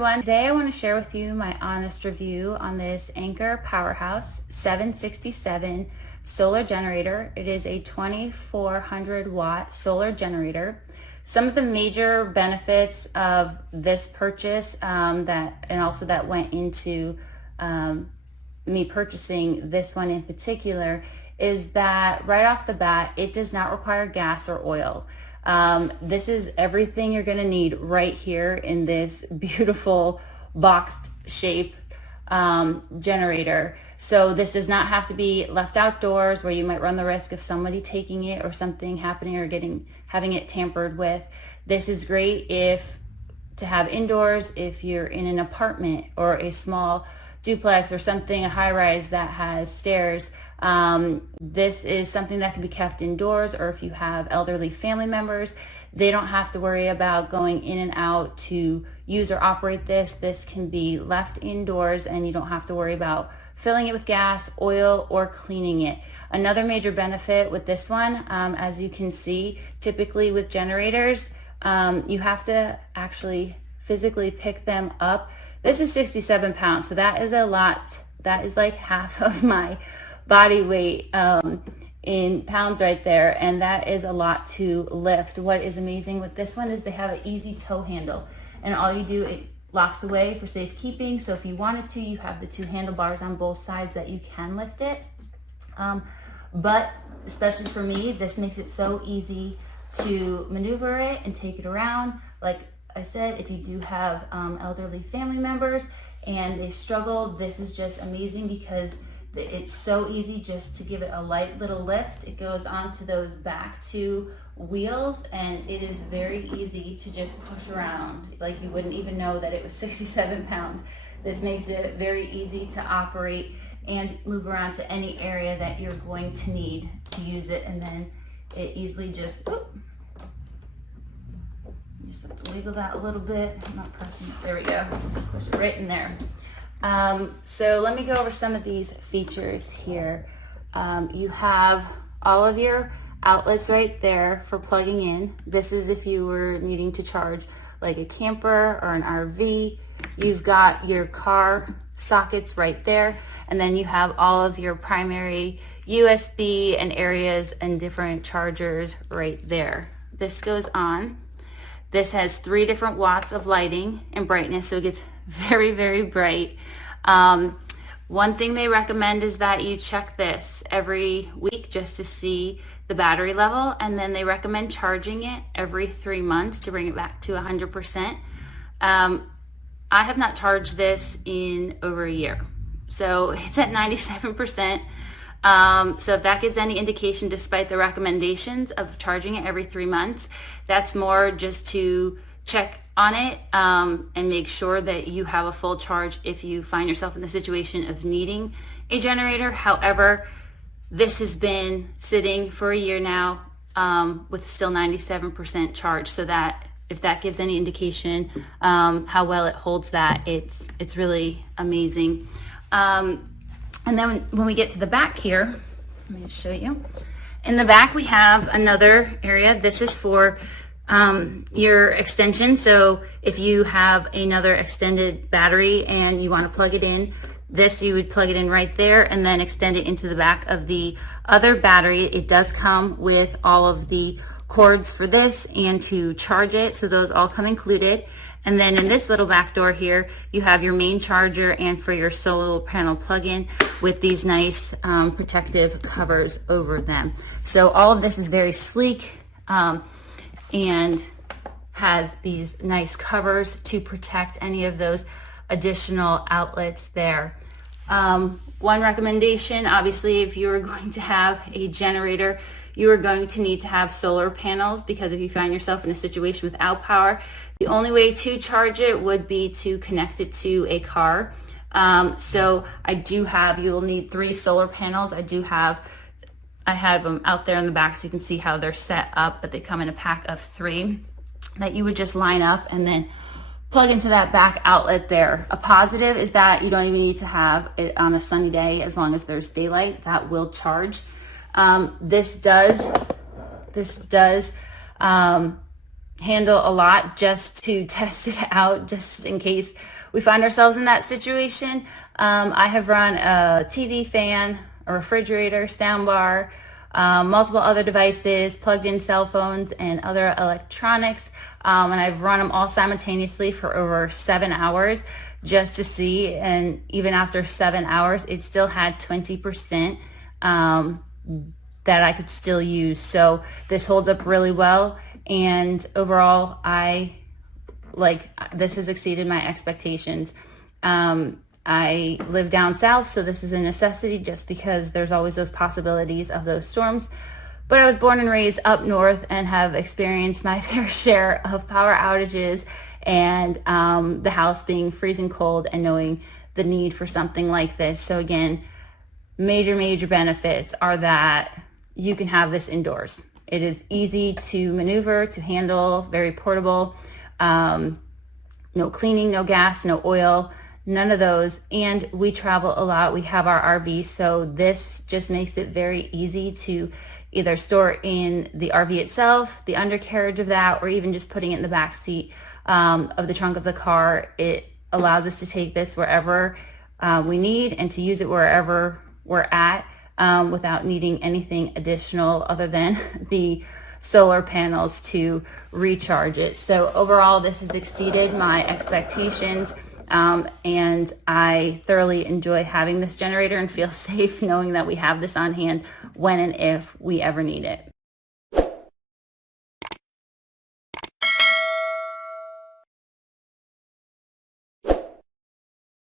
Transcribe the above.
everyone, today I want to share with you my honest review on this Anker Powerhouse 767 solar generator. It is a 2400 watt solar generator. Some of the major benefits of this purchase that went into me purchasing this one in particular is that right off the bat it does not require gas or oil. This is everything you're going to need right here in this beautiful boxed shape generator. So this does not have to be left outdoors where you might run the risk of somebody taking it or something happening or having it tampered with. This is great to have indoors if you're in an apartment or a small duplex or something, a high-rise that has stairs. This is something that can be kept indoors, or if you have elderly family members, they don't have to worry about going in and out to use or operate this. This can be left indoors and you don't have to worry about filling it with gas, oil, or cleaning it. Another major benefit with this one, as you can see, typically with generators, you have to actually physically pick them up. This is 67 pounds, so that is a lot. That is like half of my body weight in pounds right there, and that is a lot to lift. What is amazing with this one is they have an easy tow handle, and all you do, it locks away for safekeeping. So if you wanted to, you have the two handlebars on both sides that you can lift it. But especially for me, this makes it so easy to maneuver it and take it around. Like I said, if you do have elderly family members and they struggle, this is just amazing because it's so easy just to give it a light little lift. It goes onto those back two wheels and it is very easy to just push around. Like you wouldn't even know that it was 67 pounds. This makes it very easy to operate and move around to any area that you're going to need to use it, and then it easily just have to wiggle that a little bit. I'm not pressing it. There we go. Push it right in there. So let me go over some of these features here. You have all of your outlets right there for plugging in. This is if you were needing to charge like a camper or an RV. You've got your car sockets right there, and then you have all of your primary USB and areas and different chargers right there. This goes on. This has 3 different watts of lighting and brightness, so it gets very, very bright. One thing they recommend is that you check this every week just to see the battery level, and then they recommend charging it every 3 months to bring it back to 100%. I have not charged this in over a year, so it's at 97%. So if that gives any indication, despite the recommendations of charging it every 3 months, that's more just to check on it and make sure that you have a full charge if you find yourself in the situation of needing a generator. However, this has been sitting for a year now with still 97% charge, so that if that gives any indication how well it holds that, it's really amazing. And then when we get to the back here, let me just show you. In the back we have another area. This is for your extension. So if you have another extended battery and you want to plug it in, you would plug it in right there and then extend it into the back of the other battery. It does come with all of the cords for this and to charge it, so those all come included. And then in this little back door here, you have your main charger and for your solar panel plug-in with these nice protective covers over them. So all of this is very sleek and has these nice covers to protect any of those additional outlets there. One recommendation, obviously, if you are going to have a generator, you are going to need to have solar panels, because if you find yourself in a situation without power, the only way to charge it would be to connect it to a car. So you'll need 3 solar panels. I have them out there in the back so you can see how they're set up, but they come in a pack of 3 that you would just line up and then plug into that back outlet there. A positive is that you don't even need to have it on a sunny day. As long as there's daylight, that will charge. This does handle a lot just to test it out, just in case we find ourselves in that situation. I have run a TV fan, a refrigerator, soundbar, multiple other devices, plugged in cell phones and other electronics, and I've run them all simultaneously for over 7 hours just to see, and even after 7 hours it still had 20% that I could still use. So this holds up really well, and overall this has exceeded my expectations. I live down south, so this is a necessity just because there's always those possibilities of those storms. But I was born and raised up north and have experienced my fair share of power outages and the house being freezing cold and knowing the need for something like this. So again, major benefits are that you can have this indoors. It is easy to maneuver, to handle, very portable. No cleaning, no gas, no oil, none of those. And we travel a lot. We have our RV, so this just makes it very easy to either store in the RV itself, the undercarriage of that, or even just putting it in the back seat of the trunk of the car. It allows us to take this wherever we need and to use it wherever we're at without needing anything additional other than the solar panels to recharge it. So overall, this has exceeded my expectations, and I thoroughly enjoy having this generator and feel safe knowing that we have this on hand when and if we ever need it.